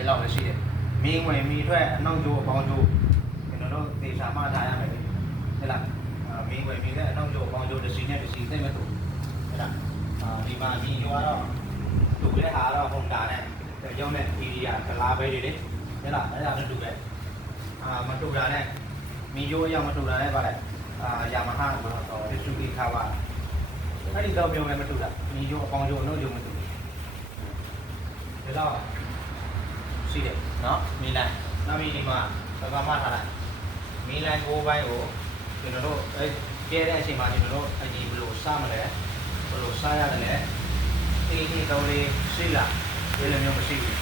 ဒီလောက်ပဲရှိတယ်မင်းဝင်မိထွက်အနောက်ကျိုးအပေါင်းကျိုးကျွန်တော်တို့သေချာမှထားရမယ်ဟဲ့လားမင်းဝင်မိတဲ့အနောက်ကျိုးအပေါင်းကျိုးတစ်စီနဲ့တစ်စီသိမ့်မတူဟဲ့လားဒီမှာမင်းရောတော့တူတဲ့ဟာတော့ဟွန်ဒါနဲ့ရုံးနဲ့အီရီယာကလာပဲတွေလေဟဲ့လားအဲ့ဒါနဲ့တူတယ်မတူတာနဲ့မင်းရောအရောက်မတူတာနဲ့ပါလေယာမဟာတဆူကီခါပါအဲ့ဒီတော့မျိုးလည်းမတူတာမင်းရောအပေါင်းကျိုးအနောက်ကျိုးမတူဒီတော့ရှိတယ်နော်မီလန်နောက်ပြီးဒီမှာပကမထားလိုက်မီလန်6ဘိုင်းကိုကျွန်တော်တို့ကျဲတဲ့အချိန်မှာကျွန်တော်တို့အကြီးဘယ်လိုစားမလဲဘယ်လိုစားရတယ်လဲဒီတော်လေးရှိလားဒီလိုမျိုးမရှိဘူး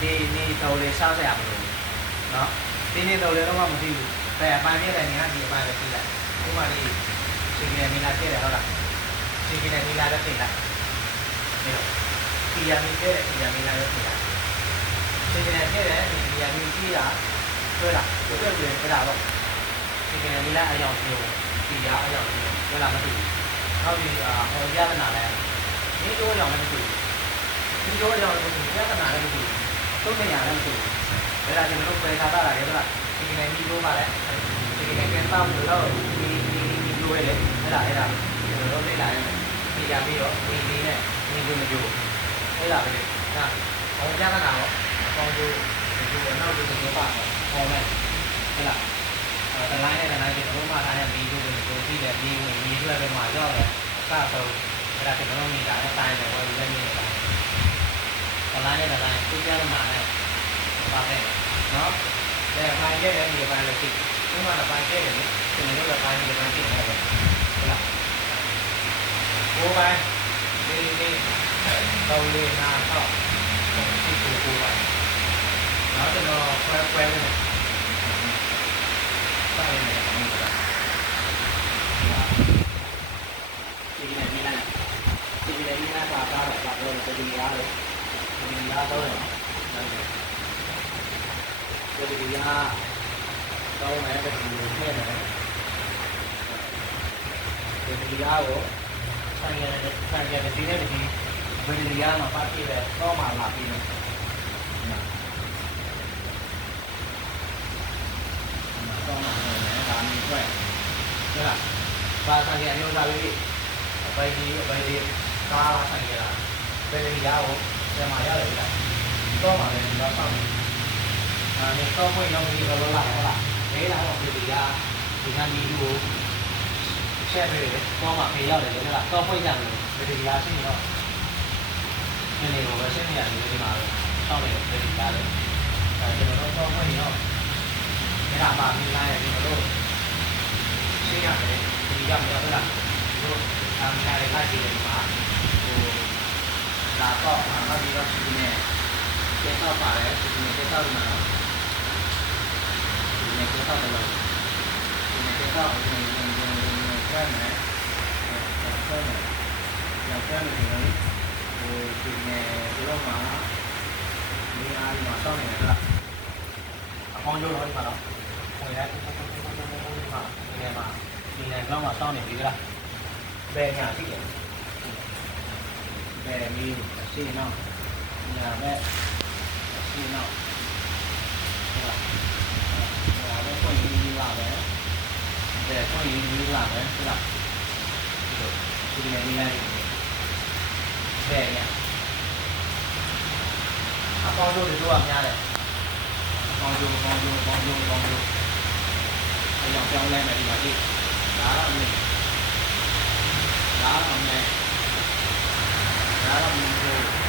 ဒီတော်လေးစားစရာမလိုဘူးနော်ဒီတော်လေးတော့မှမရှိဘူးแต่အပိုင်းပြတဲ့နေရာဒီအပိုင်းပဲရှိလိုက်ဥပမာဒီစီကီနယ်မီလာကျဲတယ်ဟုတ်လားစီကီနယ်မီလာလည်းပြင်လိုက်ဒီလိုပီယာမီကျဲတယ်ပီယာမီလာလည်းပြင်လိုက်ဒီကနေ့တဲ့ဒီရင်းကြီးတာတွေ့လားတွေ့တယ်အဲ့ဒါတော့ဒီကနေ့လည်းအယောင်ပြောဒီရအယောင်ပြောတွေ့လားမသိဘူးနောက်ဒီဟောရတနာလည်းဒီလိုအယောင်လည်းမသိဘူးဒီလိုအယောင်လည်းရတနာလည်းမသိဘူးသုံးနေရလည်းမသိဘူးအဲ့ဒါကျွန်တော်တို့ပြေထားတာလေဟုတ်လားဒီကနေ့ဒီလိုပါလေဒီကနေ့ပြန်တောက်လို့ဒီလိုလေအဲ့ဒါကျွန်တော်တို့လေ့လာရတယ်ဒီရပြီးတော့ဒီနဲ့ဒီလိုမျိုးအဲ့ဒါပဲဟာဟောရတနာတော့ကောင်းကျိုးဒီလိုနောက်ဒီလိုပါပေါ်မယ်ဟဲ့လားတလိုင်းနဲ့တလိုင်းကျွန်တော်တို့မှထားတဲ့မီးတို့ကိုကြည့်တယ်မီးဝင်မီးထွက်ပဲမှာရောက်တယ်အကဆုံးအဲ့ဒါကျွန်တော်တို့နေတာအတိုင်းပဲဝယ်လက်နေတယ်တလိုင်းနဲ့တလိုင်းသူပြလို့မှာနဲ့ပါခဲ့နော်တဲ့ပိုင်းကျဲတယ်ဒီပိုင်းလို့ကြည့်ဥမာတစ်ပိုင်းကျဲတယ်လေကျွန်တော်တို့ကပိုင်းဒီပိုင်းကြည့်နေတယ်ဟုတ်လားဘိုးပိုင်းဒီတော်လေးနာတော့ဒီကိုပိုင်းနောက်ကျွန်တော်ခွဲနေတယ်ပါနေတယ်ဘာလို့လဲဒီနေ့မီလာပါတော့ဒီရားတော့ဒီရားတော့မယ်ဒီလိုထည့်တယ်ဒီရားကိုဆိုင်ရတယ်ဒီနေ့ဒီဗီဒီယိုမှာပတ်ပြည့်တယ်တော့မှလာပြီးတယ်တော့မှလည်းဒါမျိုးတွေ့ဟုတ်လားပါဆိုင်ရမျိုးလာပြီးဘယ်ဒီကားဆိုင်ရတာဗီဒီယိုကိုဆယ်မှာရတယ်ဗျာတော့မှလည်းဒီတော့ဆောက်နေတော့ဖွင့်တော့ဒီလိုလာဟုတ်လားလဲလာတော့ဗီဒီယိုဒီကနေ့ကိုချက်ပေးတယ်တော့မှဖေးရောက်တယ်ဟုတ်လားတော့ဖွင့်ကြတယ်ဗီဒီယိုရှင်းတော့ဒီနေ့ကိုပဲရှင်းနေရတယ်ဒီမှာဆောက်နေတယ်ဗီဒီယိုလည်းကျွန်တော်တော့ဖွင့်ရောအဲ့ဒါမှပြီးလာရင်ကျွန်တော်တို့ရှင်းရတယ်ဒီရောက်တော့လားတို့အားရတဲ့လိုက်ကြည့်တယ်မှာဟိုလာတော့မှပြီးတော့ဒီနေ့ကျေဆောက်ပါတယ်ဒီနေ့ကျေဆောက်မှာဒီနေ့ကျေဆောက်တယ်လို့ဒီနေ့ကျေဆောက်နေဆွဲမယ်ဆွဲမယ်ဒီနေ့ဟိုဒီနေ့ဒီလိုမှာဒီအားဒီမှာဆောက်နေတယ်လားအပေါင်းကျိုးတော့ဒီမှာတော့ဝင်ရဲဒီနေ့တော့မှာဆောင်းနေပြီလားဘယ်ညာရှိတယ်ဘယ်မီးရှိနော်ညာပဲရှိနော်ဟုတ်လားညာပဲကိုရင်ကြီးလာပဲဘယ်ကိုရင်ကြီးလာပဲဟုတ်လားဒီနေ့ဒီနေ့ဘယ်ညာအပေါင်းကျိုးတွေတော့များတယ်အပေါင်းကျိုးအကြောင်းပြောင်းလဲမယ်ဒီမှာကြည့်ဒါတော့အမေဒါတော့အမေဒါတော့မင်းတို့